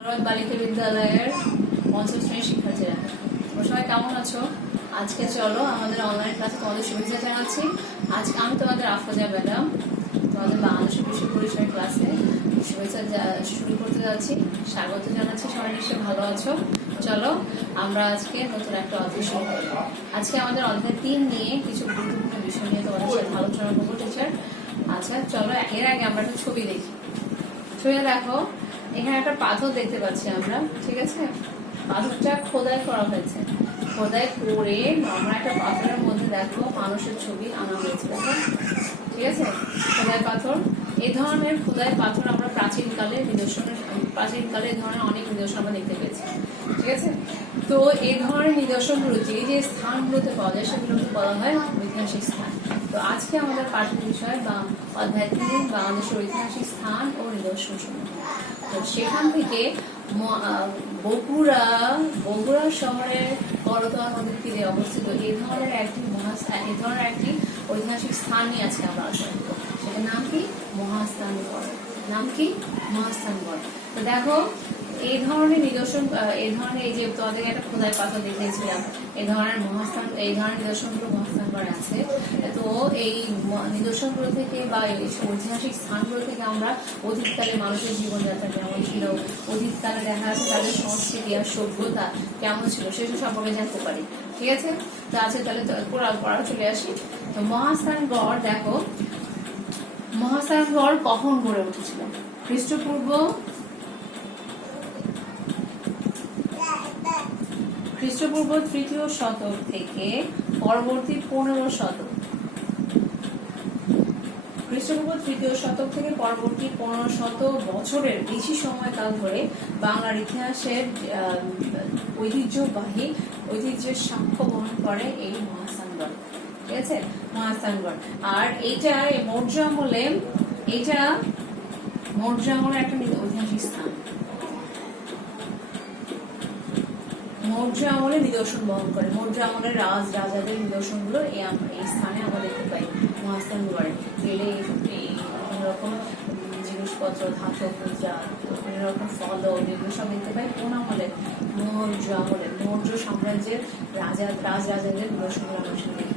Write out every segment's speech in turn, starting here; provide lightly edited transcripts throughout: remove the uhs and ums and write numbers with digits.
বালিকা বিদ্যালয়ের পঞ্চম শ্রেণীর শিক্ষার্থীরা, তোমরা সবাই কেমন আছো? আজকে চলো আমাদের অনলাইন ক্লাসে তোমাদের শুভেচ্ছা জানাচ্ছি। আজকে আমি তোমাদের আফরোজা ম্যাডাম তোমাদের বাংলাদেশের বিষয় পরিচয় ক্লাসে শুভেচ্ছা শুরু করতে যাচ্ছি। স্বাগত জানাচ্ছি, সবাই নিশ্চয়ই ভালো আছো। চলো আমরা আজকে নতুন একটা অধ্যায় শুরু করব। আজকে আমাদের অধ্যায় 3 নিয়ে কিছু গুরুত্বপূর্ণ বিষয় নিয়ে তোমাদের সাথে আলোচনা করবো টিচার। আচ্ছা চলো, এর আগে আমরা একটা ছবি দেখি। ছবিটা দেখো, এখানে একটা পাথর দেখতে পাচ্ছি আমরা, ঠিক আছে? পাথরটা খোদাই করা হয়েছে। খোদাই করে আমরা একটা পাথরের মধ্যে দেখো মানুষের ছবি আনা হয়েছে, দেখো, ঠিক আছে? খোদাই পাথর, এই ধরনের খোদাই পাথর আমরা প্রাচীনকালে এই ধরনের অনেক নিদর্শন আমরা দেখতে পেয়েছি, ঠিক আছে? তো এই ধরনের নিদর্শনগুলো যে স্থানগুলোতে পাওয়া যায় সেগুলোকে বলা হয় ঐতিহাসিক স্থান। তো আজকে আমাদের পাঠ্য বিষয় বা অধ্যায় 3 বাংলাদেশের ঐতিহাসিক স্থান ও নিদর্শন সমূহ। তো সেখান থেকে বগুড়া শহরের করতোয়া নদীর তীরে অবস্থিত এই ধরনের একটি ঐতিহাসিক স্থান নিয়ে আজকে আমরা আলোচনা করব। সেটার নাম কি? মহাস্থানগড়। নাম কি? মহাস্থানগড়। তো দেখো, এই ধরনের নিদর্শন, এই ধরনের এই যে তোমাদের একটা খোদাই পাথর দেখিয়েছিলাম, এই ধরনের নিদর্শনগুলো মহাস্থানগড়ে আছে। তো এই নিদর্শনগুলো থেকে বা ঐতিহাসিক স্থানগুলো থেকে আমরা অতীতকালে মানুষের জীবনযাত্রা কেমন ছিল, অতীতকালে দেখা যাচ্ছে তাদের সংস্কৃতি আর সভ্যতা কেমন ছিল সেসব সম্পর্কে জানতে পারি, ঠিক আছে? তো আছে, তাহলে পড়া চলে আসি। তো মহাস্থানগড় দেখো, মহাস্থানগড় কখন গড়ে উঠেছিল? খ্রিস্টপূর্ব 3য় শতক থেকে পরবর্তী 15 শতক। খ্রিস্টপূর্ব 3য় শতক থেকে পরবর্তী 1500 বছরের বেশি সময়কাল ধরে বাংলার ইতিহাসের ঐতিহ্যের সাক্ষ্য বহন করে এই মহাস্থানগড়, ঠিক আছে? মহাস্থানগড়। আর এইটা মৌর্য আমলে একটা ঐতিহাসিক স্থান। মৌর্য আমলে নিদর্শন বহন করে। মৌর্য আমলের রাজাদের নিদর্শন গুলো এই স্থানে আমরা দেখতে পাই। মহাস্থানগড়ে গেলে বিভিন্ন রকম জিনিসপত্র, ধাতব মুদ্রা, বিভিন্ন রকম ফল, এগুলো সব দেখতে পাই। কোন আমলে? মৌর্য সাম্রাজ্যের রাজাদের নিদর্শন গুলো আমরা দেখি।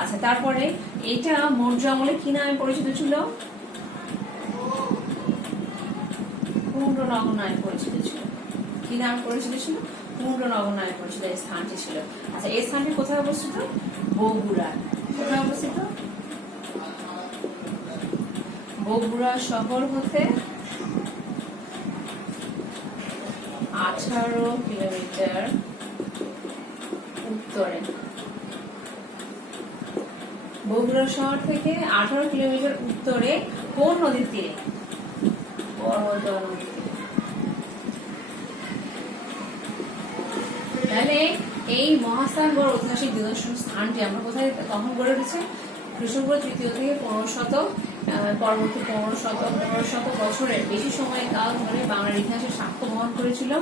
আচ্ছা, তারপরে এটা মৌর্য আমলে কি নামে পরিচিত ছিল? পুণ্ড্রনগর নামে পরিচিত ছিল। কি নামে পরিচিত ছিল? পুণ্ড্রনগর নামে পরিচিত এই স্থানটি ছিল। আচ্ছা, এই স্থানটি কোথায় অবস্থিত? বগুড়ায়। কোথায় অবস্থিত? বগুড়া শহর হতে 18 কিলোমিটার উত্তরে। বগুড়া শহর থেকে 18 কিলোমিটার উত্তরে কোন নদীর তীরে? বড়দোয়া নদীর তীরে। তাহলে এই মহাস্থানগড় ঐতিহাসিক নিদর্শন স্থানটি আমরা কোথায় কখন গড়ে উঠেছে? খ্রিস্টপূর্ব 3য় থেকে 15 শতক, পরবর্তী 15 শত বছরের বেশি সময়কাল ধরে বাংলার ইতিহাসের সাক্ষ্য বহন করেছিল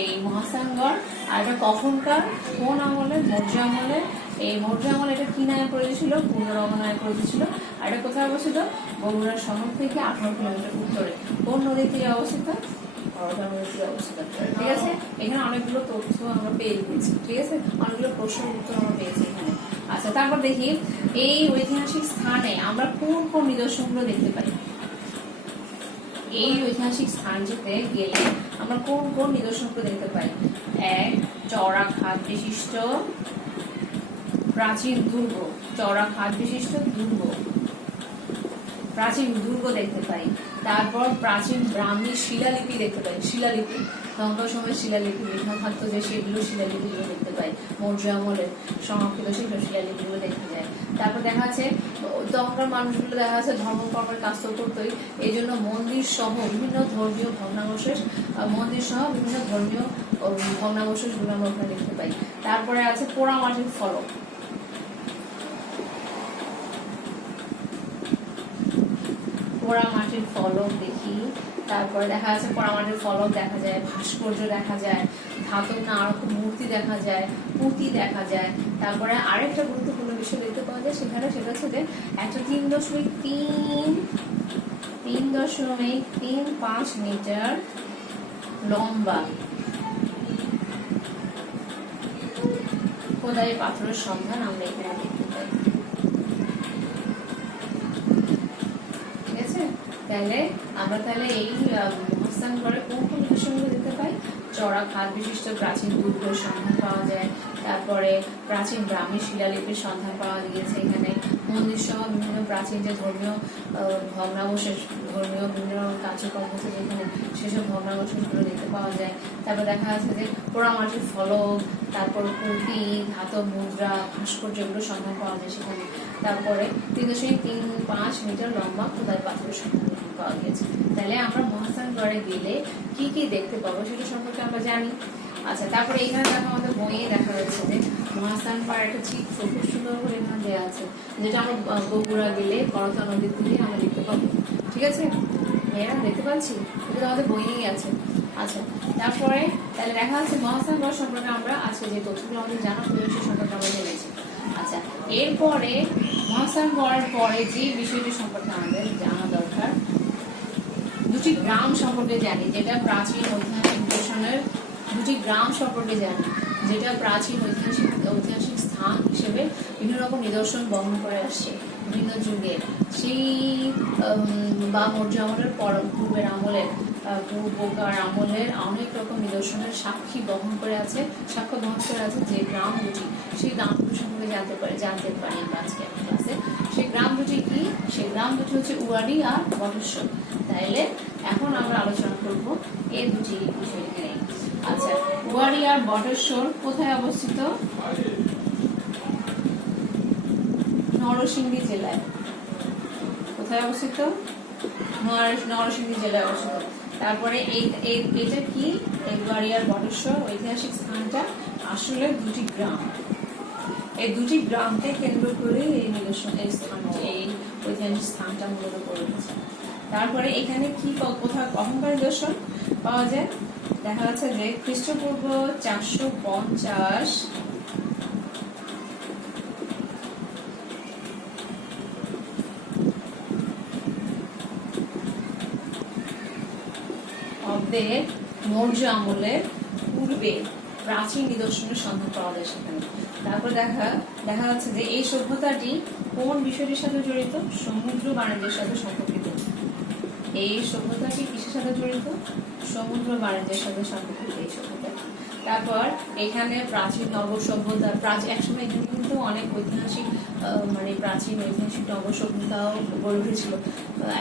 এই মহাস্থানগড়। আর এটা কখনকার, কোন আমলে? মৌর্য আমলে। এই মৌর্য আমলে এটা কি নামে পরিচিত ছিল? পুণ্ড্রনগর নামে পরিচিত ছিল। আর এটা কোথায় অবস্থিত? বগুড়া শহর থেকে 18 কিলোমিটার উত্তরে। কোন নদীর তীরে অবস্থিত? অবস্থিত, ঠিক আছে? এখানে অনেকগুলো তথ্য আমরা পেয়ে গেছি, ঠিক আছে? অনেকগুলো প্রশ্নের উত্তর আমরা পেয়েছি এখানে। আচ্ছা, তারপর দেখি এই ঐতিহাসিক স্থানে আমরা কোন কোন নিদর্শনগুলো দেখতে পাই। এই ঐতিহাসিক স্থানটিতে গেলে আমরা কোন কোন নিদর্শনগুলো দেখতে পাই? এক, চওড়া খাদ বিশিষ্ট প্রাচীন দুর্গ। চওড়া খাদ বিশিষ্ট প্রাচীন দুর্গ দেখতে পাই। তারপর প্রাচীন ব্রাহ্মী শিলালিপি দেখতে পাই। শিলালিপি, তখনকার সময় শিলালিপি লেখা থাকতো যে সেগুলো শিলালিপিগুলো দেখতে পাই। মৌর্য আমলের সংরক্ষিত সেগুলো শিলালিপিগুলো দেখা যায়। তারপর দেখা যাচ্ছে তখনকার মানুষগুলো দেখা যাচ্ছে ধর্মকর্মের কাজ তো করতোই, এই জন্য মন্দির সহ বিভিন্ন ধর্মীয় ভগ্নাবশেষ গুলো আমরা ওখানে দেখতে পাই। তারপরে আছে পোড়ামাটির ফলক। পোড়ামাটির ফলক দেখি। তারপরে দেখা যাচ্ছে পোড়ামাটির ফলক দেখা যায়, ভাস্কর্য দেখা যায়, ধাতব নানা রকম মূর্তি দেখা যায়, পুঁতি দেখা যায়। তারপরে আরেকটা গুরুত্বপূর্ণ বিষয় দেখতে পাওয়া যায় সেটা হচ্ছে যে একটা 3.35 মিটার লম্বা খোদাই পাথরের সন্ধান আমরা এখানে দেখতে পাই। ঠিক আছে, তাহলে আমরা এই মহাস্থানগড়ে কোন কোন নিদর্শনগুলো দেখতে পাই? চড়া খাদ বিশিষ্ট প্রাচীন দুর্গের সন্ধান পাওয়া যায়, তারপরে প্রাচীন গ্রামী শিলালিপির সন্ধান পাওয়া গিয়েছে এখানে, মন্দির সহ বিভিন্ন প্রাচীন যে ধর্মীয় ভগ্নাবশেষ, ধর্মীয় বিভিন্ন কার্যক্রম হচ্ছে যেখানে সেসব ভগ্নাবশেষগুলো দেখতে পাওয়া যায়। তারপর দেখা যাচ্ছে যে পোড়ামাটির ফলক, তারপর পুঁতি, ধাতব মুদ্রা, ভাস্কর্য, এগুলো সন্ধান পাওয়া যায় সেখানে। তারপরে 3.35 মিটার লম্বা খোদাই পাথরের সন্ধান পাওয়া গিয়েছে। তাহলে আমরা মহাস্থানগড়ে গেলে কি কি দেখতে পাবো সেটা সম্পর্কে আমরা জানি। আচ্ছা, তারপরে এখানে দেখো আমাদের বইয়ে দেখা যাচ্ছে যে মহাস্থানগড় একটা চিত্র খুব সুন্দর করে এখানে দেওয়া আছে, যেটা আমরা বগুড়া গেলে করতোয়া নদীর তীরে আমরা দেখতে পাবো। ঠিক আছে, মেয়েরা দেখতে পাচ্ছি, এটা আমাদের বইয়েই আছে। আচ্ছা, তারপরে তাহলে দেখা যাচ্ছে মহাস্থানগড় সম্পর্কে আমরা আজকে যে তথ্যগুলো আমাদের জানা প্রয়োজন সে সম্পর্কে আমরা জেনেছি। আচ্ছা, এরপরে মহাস্থানগড়ের পরে যে বিষয়টি সম্পর্কে আমাদের জানা দরকার, দুটি গ্রাম সম্পর্কে জানি, যেটা প্রাচীন ঐতিহাসিক নিদর্শনের দুটি গ্রাম সম্পর্কে জানি, যেটা প্রাচীন ঐতিহাসিক স্থান হিসেবে বিভিন্ন রকম নিদর্শন বহন করে আসছে বিভিন্ন যুগে, সেই বা মৌর্য আমলের পূর্বের আমলের, পূর্বকার আমলের অনেক রকম নিদর্শনের সাক্ষী বহন করে আছে, সাক্ষ্য বহন করে আছে যে গ্রাম দুটি, সেই গ্রাম দুটি সম্পর্কে জানতে পারি আজকে ক্লাসে। সেই গ্রাম দুটি কি? সেই গ্রাম দুটি হচ্ছে উয়ারি আর বটেশ্বর। তাইলে এখন আমরা আলোচনা করব এই দুটি বিষয় নিয়ে। আচ্ছা, উয়ারি আর বটেশ্বর কোথায় অবস্থিত? নরসিংদী জেলায়। কোথায় অবস্থিত? নরসিংদী জেলায় অবস্থিত। তারপরে এটা কি? উয়ারি আর বটেশ্বর ঐতিহাসিক স্থানটা আসলে দুটি গ্রাম, এই দুটি গ্রামকে কেন্দ্র করে এই ঐতিহাসিক স্থানটা মূলত গড়ে উঠেছে। তারপরে এখানে কি কোথাও কখনকার নিদর্শন পাওয়া যায়? দেখা যাচ্ছে যে খ্রিস্টপূর্ব 450 অব্দে মৌর্য আমলের পূর্বে প্রাচীন নিদর্শনের সন্ধান পাওয়া যায় সেখানে। তারপর দেখা যাচ্ছে যে এই সভ্যতাটি কোন বিষয়টির সাথে জড়িত? সমুদ্র বাণিজ্যের সাথে সম্পর্কিত। এই সভ্যতাটি কিসের সাথে জড়িত? সমুদ্র বাণিজ্যের সাথে সম্পর্কিত এই সভ্যতা। তারপর এখানে প্রাচীন নগর সভ্যতা, একসময় এখানে কিন্তু অনেক ঐতিহাসিক প্রাচীন ঐতিহাসিক নগর সভ্যতাও গড়ে উঠেছিল,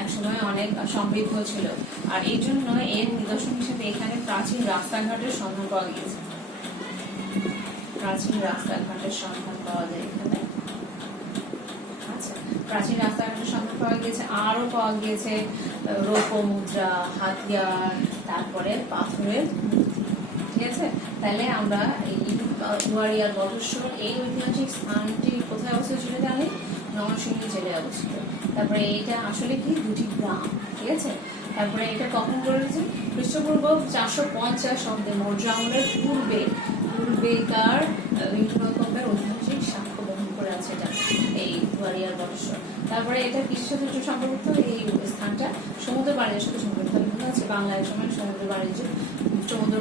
একসময় অনেক সমৃদ্ধ ছিল। আর এই জন্য এর নিদর্শন হিসেবে এখানে প্রাচীন রাস্তাঘাটের সন্ধান পাওয়া গিয়েছে। প্রাচীন রাস্তাঘাটের সন্ধান পাওয়া যায় এখানে। আচ্ছা, প্রাচীন রাস্তাঘাটের সন্ধান পাওয়া গিয়েছে, আরো পাওয়া গিয়েছে রৌপ্য মুদ্রা, হাতিয়ার, তারপরে পাথরের মূর্তি। ঠিক আছে, তাহলে আমরা এই উয়ারি আর বটেশ্বর এই ঐতিহাসিক স্থানটি কোথায় অবস্থিত ছিল জানি? নরসিংদী জেলায় অবস্থিত। তারপরে এটা আসলে কি? দুটি গ্রাম। ঠিক আছে, তারপরে এটা কখন গড়ে উঠেছে? খ্রিস্টপূর্ব 450 অব্দে মৌর্য আমলের পূর্বেকার বিভিন্ন রকমের ঐতিহাসিক সাক্ষ্য বহন করে আছে এটা, এই উয়ারি আর বটেশ্বর। তারপরে এটা কিসের সাথে সম্পর্কিত? এই স্থানটা সমুদ্র বাণিজ্যের সাথে সম্পর্কিত। মনে হচ্ছে বাংলায় সময় সমুদ্র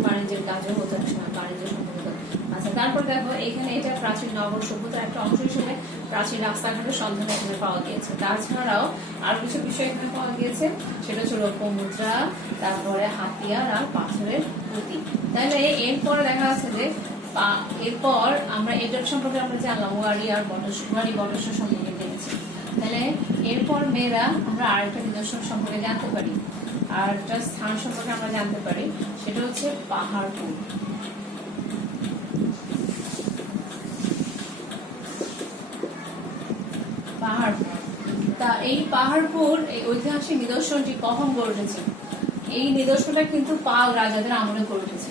বাণিজ্যের কাজও হতো একসময়, বাণিজ্য সম্পর্কিত। আচ্ছা, তারপর দেখো এখানে এটা প্রাচীন নগর সভ্যতার একটা অংশ হিসেবে প্রাচীন রাস্তাঘাটের সন্ধান এখানে পাওয়া গিয়েছে। তাছাড়াও আর কিছু বিষয় এখানে পাওয়া গিয়েছে, সেটা হচ্ছে রৌপ্য মুদ্রা, তারপরে হাতিয়ার আর পাথরের পুঁতি। তাহলে এরপরে দেখা যাচ্ছে যে এরপর আমরা এটার সম্পর্কে আমরা জানলাম, উয়ারি বটেশ্বর সম্পর্কে জেনেছি। তাহলে এরপর মেয়েরা আমরা আরেকটা নিদর্শন সম্পর্কে জানতে পারি, আর একটা স্থান সম্পর্কে আমরা জানতে পারি, সেটা হচ্ছে পাহাড়পুর। তা এই পাহাড়পুর এই ঐতিহাসিক নিদর্শনটি কখন গড়ে উঠেছে? এই নিদর্শনটা কিন্তু পাল রাজাদের আমলে গড়ে উঠেছে।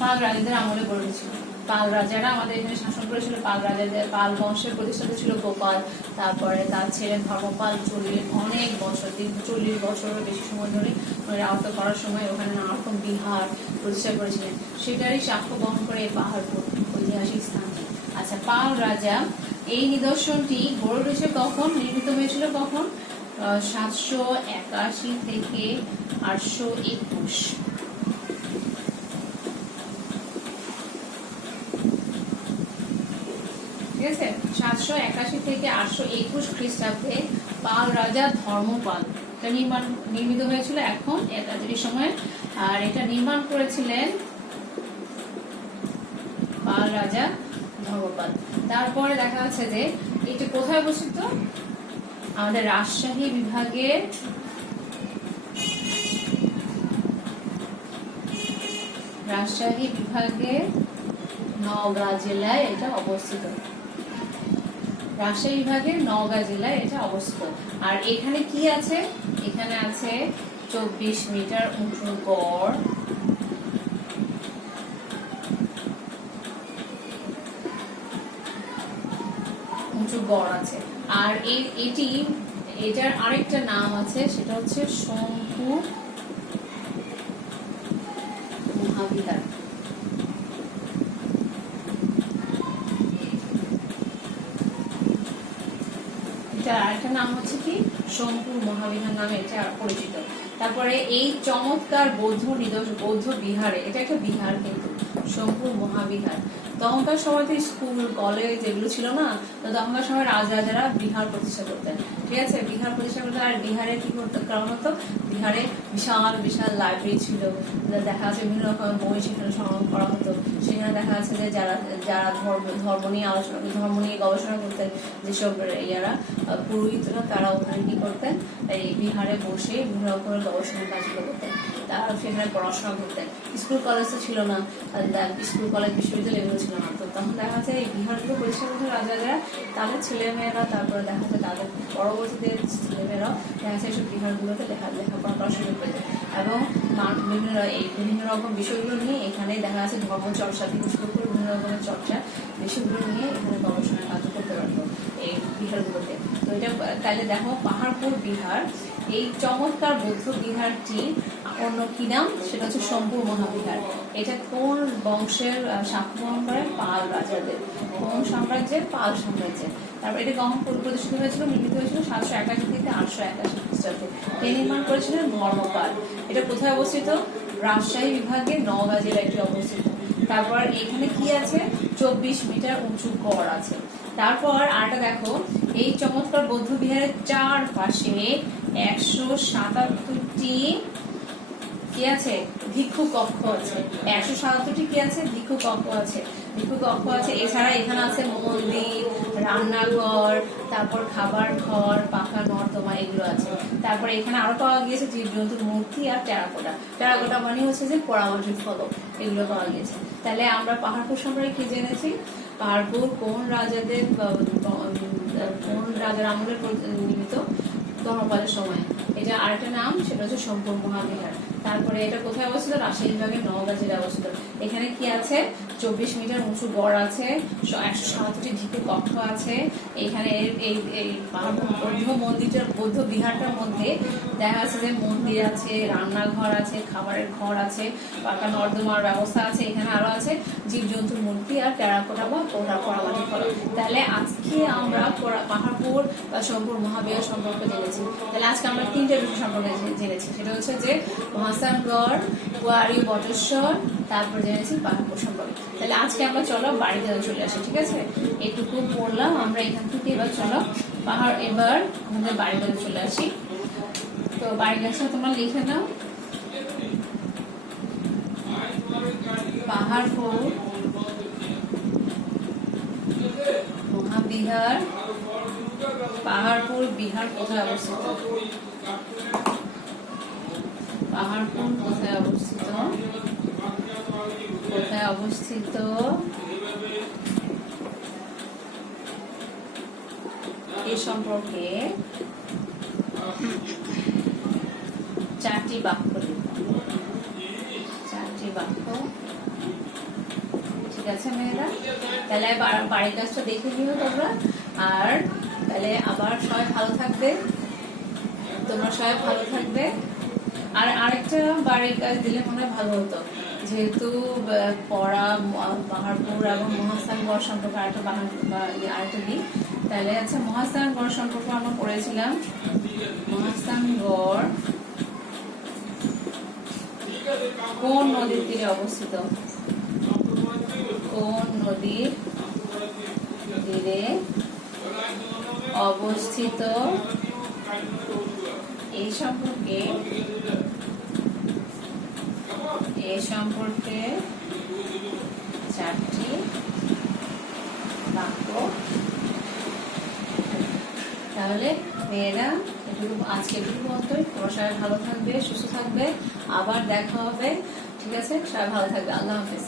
পাল রাজাদের আমলে গড়ে উঠেছিল। পাল রাজারা আমাদের এখানে শাসন করেছিল। পাল বংশের প্রতিষ্ঠাতা ছিল গোপাল, তারপরে তার ছেলে ধর্মপাল অনেক বছর, দীর্ঘ 40 বছরের বেশি সময় ধরে রাজত্ব করার সময় ওখানে নানা রকম বিহার প্রতিষ্ঠা করেছিলেন। সেটারই সাক্ষ্য বহন করে এই পাহাড়পুর ঐতিহাসিক স্থানটি। আচ্ছা, পাল রাজা এই নিদর্শনটি গড়ে উঠেছে কখন, নির্মিত হয়েছিল কখন? 781 থেকে 821। ঠিক আছে, 781 থেকে 821 খ্রিস্টাব্দে পাল রাজা ধর্মপাল এটা নির্মিত হয়েছিল এখন এই সময়। আর এটা নির্মাণ করেছিলেন পাল রাজা ধর্মপাল। তারপরে দেখা যাচ্ছে যে এটি কোথায় অবস্থিত, আমাদের রাজশাহী বিভাগের নওগাঁ জেলায় এটা অবস্থিত। রাজশাহী বিভাগের নওগাঁ জেলায় এটা অবস্থিত। আর এখানে কি আছে, এখানে আছে 24 মিটার উঁচু গড়, আছে। আর এটার আরেকটা নাম আছে, সেটা হচ্ছে শঙ্কু মহাবিহার। এটা আরেকটা নাম হচ্ছে কি শঙ্কু মহাবিহার নামে এটা পরিচিত। তারপরে এই চমৎকার বৌদ্ধ বিহারে, এটা একটা বিহার কিন্তু শঙ্কু মহাবিহার। তখনকার সময় তো স্কুল কলেজ এগুলো ছিল না, তো তখনকার সময় রাজারা বিহার প্রতিষ্ঠা করতেন। ঠিক আছে, বিহার প্রতিষ্ঠা করতেন। আর বিহারে কি করতে কারণ হতো, বিহারে বিশাল বিশাল লাইব্রেরি ছিল, দেখা যাচ্ছে বিভিন্ন রকমের বই সেখানে সংগ্রহ করা হতো। সেখানে দেখা যাচ্ছে যে যারা ধর্ম নিয়ে গবেষণা করতেন, যেসব ইয়ারা পুরোহিতরা, তারা ওখানে কি করতেন, এই বিহারে বসে বিভিন্ন রকমের গবেষণা কাজগুলো করতেন। তারা সেখানে পড়াশোনা করতেন। স্কুল কলেজ তো ছিল না, স্কুল কলেজ বিশ্ববিদ্যালয় এগুলো ছিল না। তো তখন দেখা যাচ্ছে এই বিহারগুলো পরিষ্কার করতে রাজারা, তাদের ছেলেমেয়েরা, তারপরে দেখা যাচ্ছে তাদের পরবর্তীতে ছেলেমেয়েরাও দেখা যাচ্ছে এইসব বিহারগুলোতে লেখাপড়া করার সুযোগ পেত। এবং বিভিন্ন রকম বিষয়গুলো নিয়ে এখানে দেখা যাচ্ছে ধর্ম চর্চা থেকে শুরু করে বিভিন্ন রকমের চর্চা বিষয়গুলো নিয়ে এখানে গবেষণা কাজ করতে পারতো এই বিহারগুলোতে। তো এটা তাহলে দেখো, পাহাড়পুর বিহার, এই চমৎকার বৌদ্ধ বিহারটি অন্য কি নাম, সেটা হচ্ছে শঙ্কু মহাবিহার। এটা কোন বংশের সাক্ষ্য বহন করে, পাল রাজাদের। কোন সাম্রাজ্যের, পাল সাম্রাজ্যের। তারপর এটা গঠন প্রতিষ্ঠিত হয়েছিল, নির্মিত হয়েছিল 781 থেকে 881 খ্রিস্টাব্দে। কে নির্মাণ করেছিলেন, ধর্মপাল। এটা কোথায় অবস্থিত, রাজশাহী বিভাগের নওগাঁ জেলায় এটি অবস্থিত। তারপর এখানে কি আছে, 24 মিটার উঁচু গড় আছে। তারপর আরেকটা দেখো, এই চমৎকার বৌদ্ধ বিহারের চারপাশে 177টি কি আছে, ভিক্ষু কক্ষ আছে। 177টি কি আছে, ভিক্ষু কক্ষ আছে। এছাড়া এখানে আছে মন্দির, রান্নাঘর, তারপর খাবার ঘর, পাকা নর্দমা, এগুলো আছে। তারপর এখানে আরো পাওয়া গিয়েছে জীবজন্তুর মূর্তি আর টেরাকোটা মানে হচ্ছে যে পোড়ামাটির ফলক, এগুলো পাওয়া গিয়েছে। তাহলে আমরা পাহাড়পুর সম্পর্কে কি জেনেছি, পাহাড়পুর কোন রাজার আমলের নির্মিত, ধর্মপালের সময়। এটা আরেকটা নাম, সেটা হচ্ছে শঙ্কু মহাবিহার। তারপরে এটা কোথায় অবস্থিত, রাজশাহী বিভাগের নওগাঁ জেলায় অবস্থিত। এখানে কি আছে, 24 মিটার উঁচু গড় আছে, 177টি ভিক্ষু কক্ষ আছে। এখানে এই বৌদ্ধ বিহারটার মধ্যে দেখা যাচ্ছে যে মন্দির আছে, রান্নাঘর আছে, খাবারের ঘর আছে, পাকা নর্দমার ব্যবস্থা আছে। এখানে আরো আছে জীবজন্তুর মূর্তি আর টেরাকোটা বা পোড়ামাটির ফলক। তাহলে আজকে আমরা পাহাড়পুর বা শঙ্কু মহাবিহার সম্পর্কে জেনেছি। তাহলে আজকে আমরা 3টে বিষয় সম্পর্কে জেনেছি, সেটা হচ্ছে যে মহাস্থানগড়, কুয়ারি, বটেশ্বর, তারপর জেনেছি পাহাড়পুর সম্পর্কে। তাহলে আজকে আমরা চলো বাড়িতে চলে আসি। ঠিক আছে, এটুকু পড়লাম আমরা এখান থেকে। এবার চলো এবার আমাদের বাড়িতে চলে আসি। তো বাড়ির কাছে তোমরা লিখে নাও, পাহাড়পুর মহাবিহার। পাহাড়পুর বিহার কোথায় অবস্থিত, পাহাড়পুর কোথায় অবস্থিত, এ সম্পর্কে 4টি বাক্য। ঠিক আছে মেয়েরা, তাহলে বাড়ির কাজটা দেখে নিও তোমরা। আর তাহলে আবার সবাই ভালো থাকবে, তোমরা সবাই ভালো থাকবে। আর আরেকটা বাড়ির কাজ দিলে মনে হয় ভালো হতো, যেহেতু পড়া পাহাড়পুর এবং মহাস্থানগড় সম্পর্কে আরেকটা দিই। তাহলে আচ্ছা, মহাস্থানগড় সম্পর্কে আমরা পড়েছিলাম মহাস্থানগড় কোন নদীর তীরে অবস্থিত? কোন নদীর তীরে অবস্থিত? এই সম্পর্কে চারটি বাক্য। তাহলে মেয়েরা আজকে এটুকু পর্যন্তই। তোমরা সবাই ভালো থাকবে, সুস্থ থাকবে, আবার দেখা হবে। ঠিক আছে, সবাই ভালো থাকবে। আল্লাহ হাফেজ।